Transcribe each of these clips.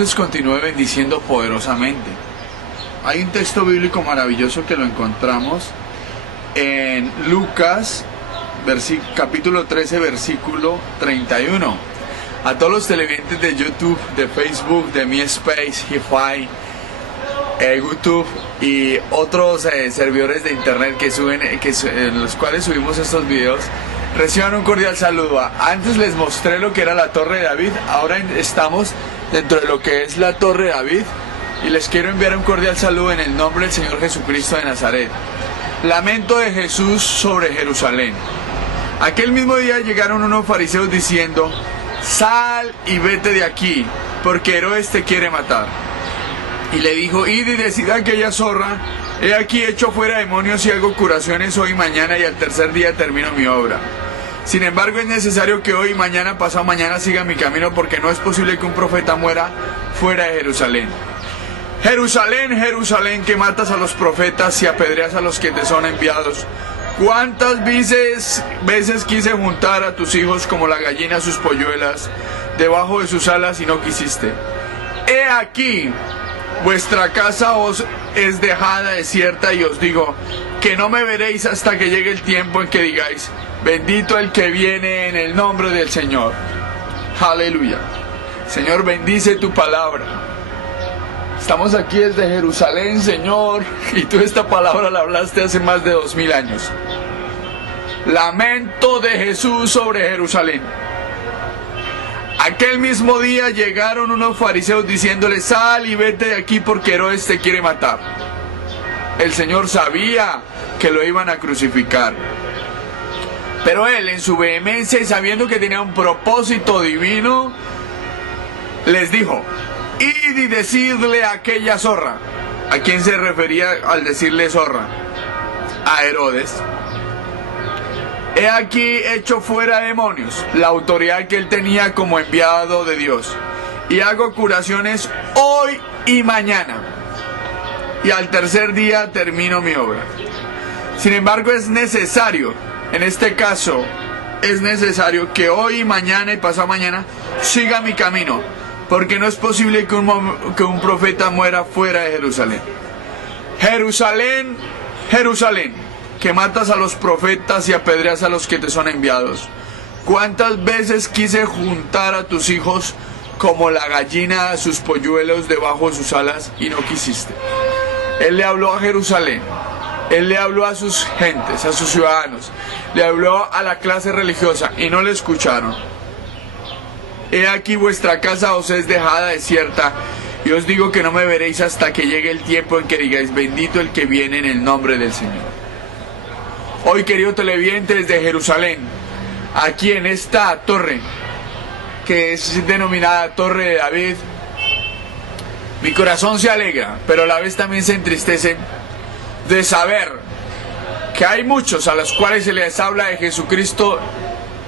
les continúe bendiciendo poderosamente. Hay un texto bíblico maravilloso que lo encontramos en Lucas, capítulo 13, versículo 31. A todos los televidentes de YouTube, de Facebook, de MySpace, HiFi, YouTube y otros servidores de internet en los cuales subimos estos videos, reciban un cordial saludo. Antes les mostré lo que era la Torre de David, ahora estamos dentro de lo que es la Torre de David y les quiero enviar un cordial saludo en el nombre del Señor Jesucristo de Nazaret. Lamento de Jesús sobre Jerusalén. Aquel mismo día llegaron unos fariseos diciendo: sal y vete de aquí, porque Herodes te quiere matar. Y le dijo: id y decid a aquella zorra: he aquí echo fuera demonios y hago curaciones hoy y mañana, y al tercer día termino mi obra. Sin embargo, es necesario que hoy y mañana, pasado mañana, siga mi camino, porque no es posible que un profeta muera fuera de Jerusalén. Jerusalén, Jerusalén, que matas a los profetas y apedreas a los que te son enviados. ¿Cuántas veces quise juntar a tus hijos como la gallina a sus polluelas debajo de sus alas y no quisiste? He aquí, vuestra casa os es dejada desierta, y os digo que no me veréis hasta que llegue el tiempo en que digáis: bendito el que viene en el nombre del Señor. Aleluya. Señor, bendice tu palabra. Estamos aquí desde Jerusalén, Señor, y tú esta palabra la hablaste hace más de 2000 años. Lamento de Jesús sobre Jerusalén. Aquel mismo día llegaron unos fariseos diciéndole: sal y vete de aquí, porque Herodes te quiere matar. El Señor sabía que lo iban a crucificar, pero él, en su vehemencia y sabiendo que tenía un propósito divino, les dijo: id y decidle a aquella zorra. ¿A quién se refería al decirle zorra? A Herodes. He aquí echo fuera demonios, la autoridad que él tenía como enviado de Dios, y hago curaciones hoy y mañana, y al tercer día termino mi obra. Sin embargo, es necesario, en este caso, es necesario que hoy y mañana y pasado mañana siga mi camino, porque no es posible que un profeta muera fuera de Jerusalén. Jerusalén, Jerusalén, que matas a los profetas y apedreas a los que te son enviados. ¿Cuántas veces quise juntar a tus hijos como la gallina a sus polluelos debajo de sus alas y no quisiste? Él le habló a Jerusalén, él le habló a sus gentes, a sus ciudadanos, le habló a la clase religiosa y no le escucharon. He aquí vuestra casa os es dejada desierta, y os digo que no me veréis hasta que llegue el tiempo en que digáis: bendito el que viene en el nombre del Señor. Hoy, querido televidente, desde Jerusalén, aquí en esta torre, que es denominada Torre de David, mi corazón se alegra, pero a la vez también se entristece de saber que hay muchos a los cuales se les habla de Jesucristo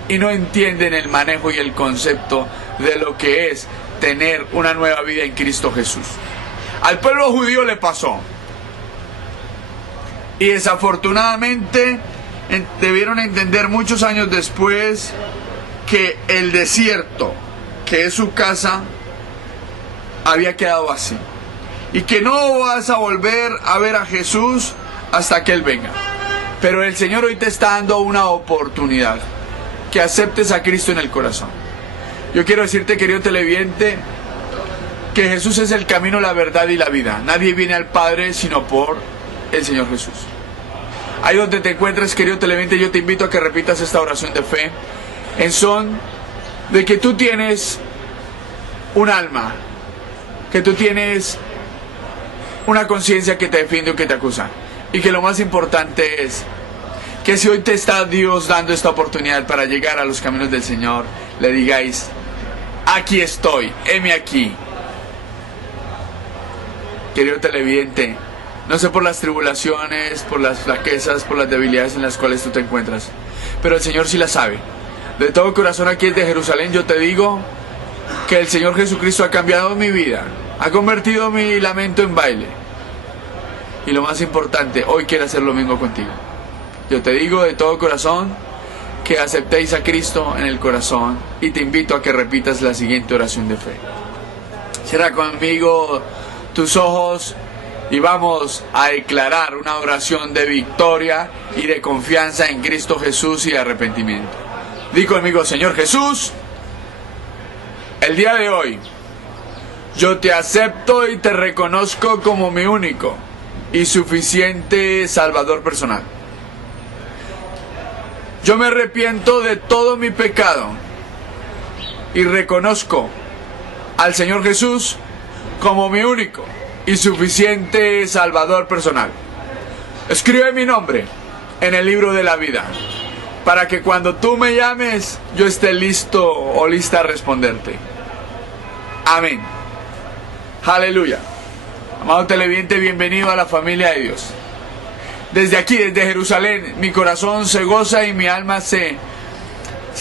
y no entienden el manejo y el concepto de lo que es tener una nueva vida en Cristo Jesús. Al pueblo judío le pasó, y desafortunadamente debieron entender muchos años después que el desierto, que es su casa, había quedado así, y que no vas a volver a ver a Jesús hasta que Él venga. Pero el Señor hoy te está dando una oportunidad: que aceptes a Cristo en el corazón. Yo quiero decirte, querido televidente, que Jesús es el camino, la verdad y la vida. Nadie viene al Padre sino por el Señor Jesús. Ahí donde te encuentres, querido televidente, yo te invito a que repitas esta oración de fe en son de que tú tienes un alma, que tú tienes una conciencia que te defiende o que te acusa, y que lo más importante es que si hoy te está Dios dando esta oportunidad para llegar a los caminos del Señor, le digáis: aquí estoy, heme aquí. Querido televidente, no sé por las tribulaciones, por las flaquezas, por las debilidades en las cuales tú te encuentras, pero el Señor sí las sabe. De todo corazón, aquí desde Jerusalén, yo te digo que el Señor Jesucristo ha cambiado mi vida, ha convertido mi lamento en baile, y lo más importante, hoy quiere hacer lo mismo contigo. Yo te digo de todo corazón que aceptéis a Cristo en el corazón, y te invito a que repitas la siguiente oración de fe. Cierra conmigo tus ojos y vamos a declarar una oración de victoria y de confianza en Cristo Jesús y de arrepentimiento. Di conmigo: Señor Jesús, el día de hoy yo te acepto y te reconozco como mi único y suficiente Salvador personal. Yo me arrepiento de todo mi pecado y reconozco al Señor Jesús como mi único y suficiente Salvador personal. Escribe mi nombre en el libro de la vida, para que cuando tú me llames, yo esté listo o lista a responderte. Amén. Aleluya. Amado televidente, bienvenido a la familia de Dios. Desde aquí, desde Jerusalén, mi corazón se goza y mi alma se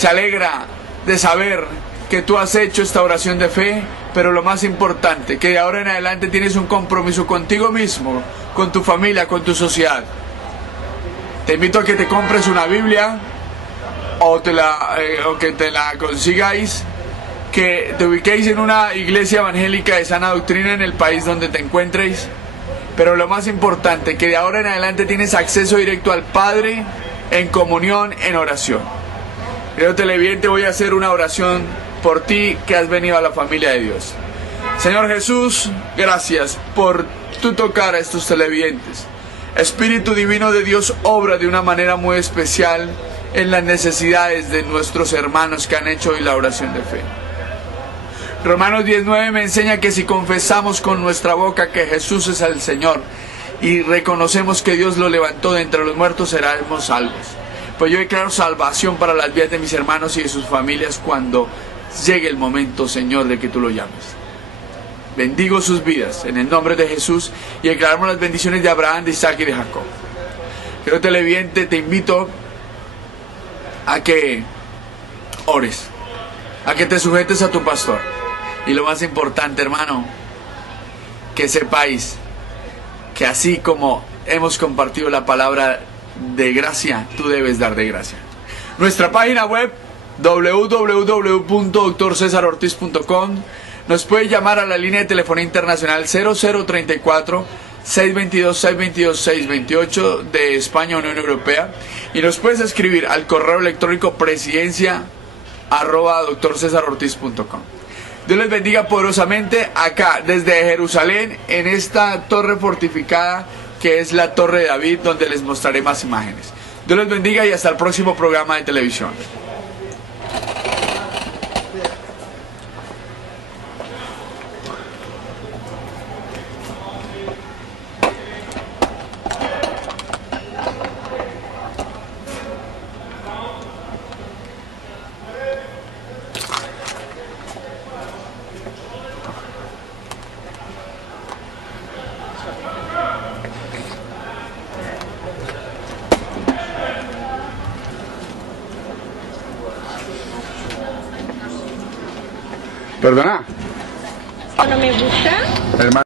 alegra de saber que tú has hecho esta oración de fe, pero lo más importante, que de ahora en adelante tienes un compromiso contigo mismo, con tu familia, con tu sociedad. Te invito a que te compres una Biblia o que te la consigáis, que te ubiquéis en una iglesia evangélica de sana doctrina en el país donde te encuentréis. Pero lo más importante, que de ahora en adelante tienes acceso directo al Padre en comunión, en oración. Querido televidente, voy a hacer una oración por ti que has venido a la familia de Dios. Señor Jesús, gracias por tu tocar a estos televidentes. Espíritu Divino de Dios, obra de una manera muy especial en las necesidades de nuestros hermanos que han hecho hoy la oración de fe. Romanos 10:9 me enseña que si confesamos con nuestra boca que Jesús es el Señor y reconocemos que Dios lo levantó de entre los muertos, seremos salvos. Pues yo declaro salvación para las vidas de mis hermanos y de sus familias cuando llegue el momento, Señor, de que tú lo llames. Bendigo sus vidas en el nombre de Jesús y declaramos las bendiciones de Abraham, de Isaac y de Jacob. Querido televidente, te invito a que ores, a que te sujetes a tu pastor. Y lo más importante, hermano, que sepáis que así como hemos compartido la palabra de gracia, tú debes dar de gracia. Nuestra página web www.drcesarortiz.com. Nos puede llamar a la línea de telefonía internacional 0034 622 622 628 de España, Unión Europea, y nos puedes escribir al correo electrónico presidencia@drcesarortiz.com. Dios les bendiga poderosamente acá desde Jerusalén, en esta torre fortificada que es la Torre de David, donde les mostraré más imágenes. Dios les bendiga y hasta el próximo programa de televisión. Perdona. No me gusta. Hermano.